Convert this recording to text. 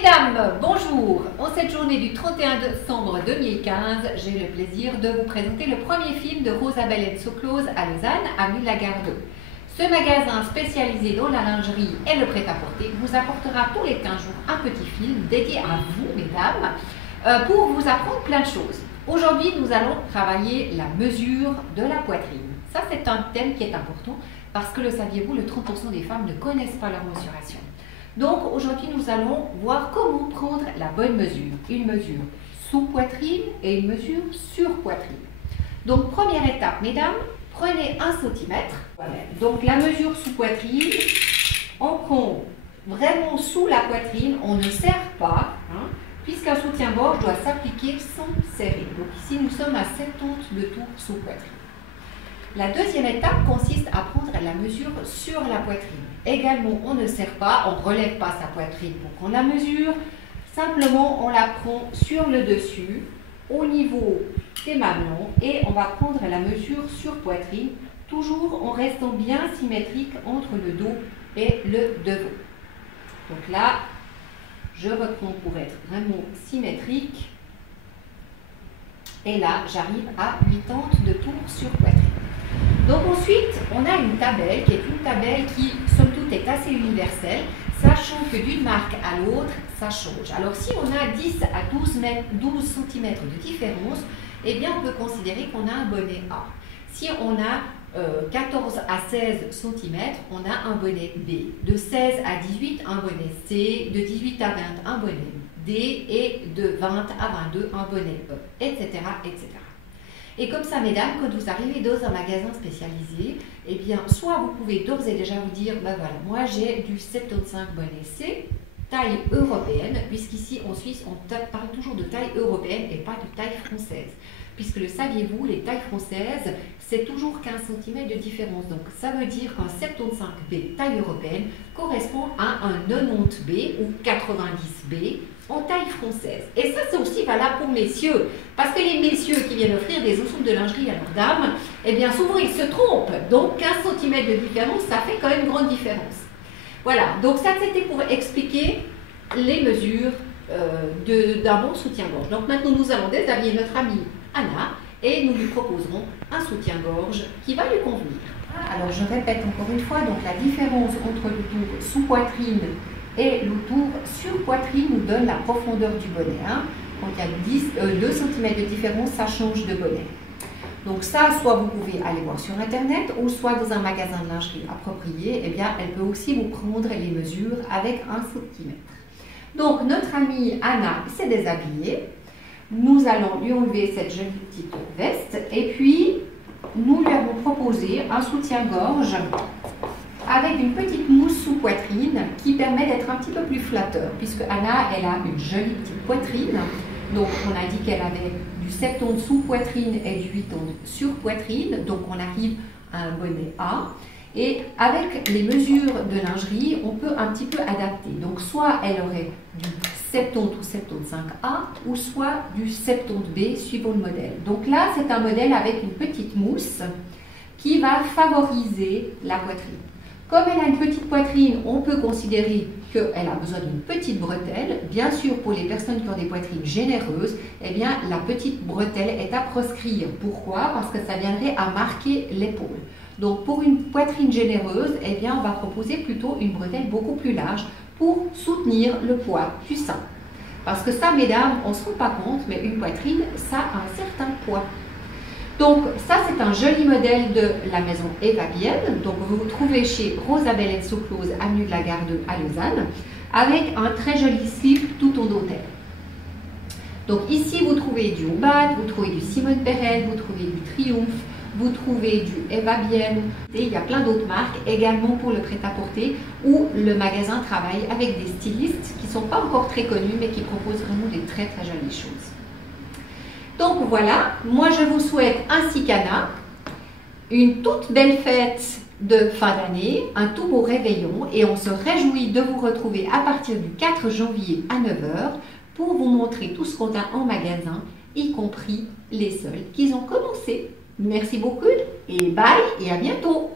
Mesdames, bonjour. En cette journée du 31 décembre 2015, j'ai le plaisir de vous présenter le premier film de Rosabelle & Soclose à Lausanne, avenue de la Gare 2. Ce magasin spécialisé dans la lingerie et le prêt-à-porter vous apportera tous les 15 jours un petit film dédié à vous, mesdames, pour vous apprendre plein de choses. Aujourd'hui, nous allons travailler la mesure de la poitrine. Ça, c'est un thème qui est important parce que, le saviez-vous, le 30% des femmes ne connaissent pas leur mensuration. Donc, aujourd'hui, nous allons voir comment prendre la bonne mesure. Une mesure sous poitrine et une mesure sur poitrine. Donc, première étape, mesdames, prenez 1 cm. Donc, la mesure sous poitrine, on prend vraiment sous la poitrine, on ne serre pas, puisqu'un soutien-gorge doit s'appliquer sans serrer. Donc, ici, nous sommes à 70 de tours sous poitrine. La deuxième étape consiste à prendre la mesure sur la poitrine. Également, on ne serre pas, on ne relève pas sa poitrine pour prendre la mesure. Simplement, on la prend sur le dessus, au niveau des mamelons, et on va prendre la mesure sur poitrine, toujours en restant bien symétrique entre le dos et le devant. Donc là, je reprends pour être vraiment symétrique. Et là, j'arrive à 80 de tours sur poitrine. Donc ensuite, on a une tabelle qui est une tabelle qui, somme toute, est assez universelle, sachant que d'une marque à l'autre, ça change. Alors si on a 10 à 12 cm de différence, eh bien on peut considérer qu'on a un bonnet A. Si on a 14 à 16 cm, on a un bonnet B. De 16 à 18, un bonnet C. De 18 à 20, un bonnet D. Et de 20 à 22, un bonnet E, etc., etc. Et comme ça, mesdames, quand vous arrivez dans un magasin spécialisé, eh bien, soit vous pouvez d'ores et déjà vous dire, ben voilà, moi j'ai du 75 bonnet C, taille européenne, puisqu'ici en Suisse, on parle toujours de taille européenne et pas de taille française. Puisque le saviez-vous, les tailles françaises, c'est toujours 15 cm de différence. Donc ça veut dire qu'un 75B taille européenne correspond à un 90B ou 90B en taille française. Et ça, c'est aussi valable pour messieurs. Parce que les messieurs qui viennent offrir des ensembles de lingerie à leurs dames, eh bien souvent ils se trompent. Donc 15 cm de différence, ça fait quand même une grande différence. Voilà, donc ça c'était pour expliquer les mesures d'un bon soutien-gorge. Donc maintenant nous allons déshabiller notre amie Anna et nous lui proposerons un soutien-gorge qui va lui convenir. Alors je répète encore une fois, donc la différence entre le tour sous poitrine et le tour sur poitrine nous donne la profondeur du bonnet. Quand il y a 2 cm de différence, ça change de bonnet. Donc ça, soit vous pouvez aller voir sur internet ou soit dans un magasin de lingerie approprié, eh bien elle peut aussi vous prendre les mesures avec 1 cm. Donc notre amie Anna s'est déshabillée. Nous allons lui enlever cette jolie petite veste et puis nous lui avons proposé un soutien-gorge avec une petite mousse sous poitrine qui permet d'être un petit peu plus flatteur puisque Anna, elle a une jolie petite poitrine. Donc on a dit qu'elle avait du 70 sous poitrine et du 80 sur poitrine. Donc on arrive à un bonnet A. Et avec les mesures de lingerie, on peut un petit peu adapter. Donc soit elle aurait du 70 ou 75A ou soit du 70B suivant le modèle. Donc là, c'est un modèle avec une petite mousse qui va favoriser la poitrine. Comme elle a une petite poitrine, on peut considérer qu'elle a besoin d'une petite bretelle. Bien sûr, pour les personnes qui ont des poitrines généreuses, eh bien, la petite bretelle est à proscrire. Pourquoi? Parce que ça viendrait à marquer l'épaule. Donc, pour une poitrine généreuse, eh bien, on va proposer plutôt une bretelle beaucoup plus large pour soutenir le poids du sein. Parce que ça, mesdames, on ne se rend pas compte, mais une poitrine, ça a un certain poids. Donc, ça, c'est un joli modèle de la maison Eva Bienne. Donc, vous vous trouvez chez Rosabelle & Soclose, avenue de la Gare 2 à Lausanne, avec un très joli slip tout en dentelle. Donc, ici, vous trouvez du Ombad, vous trouvez du Simone Perel, vous trouvez du Triomphe, vous trouvez du Eva Bienne. Et il y a plein d'autres marques, également pour le prêt-à-porter, où le magasin travaille avec des stylistes qui ne sont pas encore très connus, mais qui proposent vraiment des très très jolies choses. Donc voilà, moi je vous souhaite ainsi qu'Anna une toute belle fête de fin d'année, un tout beau réveillon et on se réjouit de vous retrouver à partir du 4 janvier à 9 h pour vous montrer tout ce qu'on a en magasin, y compris les soldes qui ont commencé. Merci beaucoup et bye et à bientôt.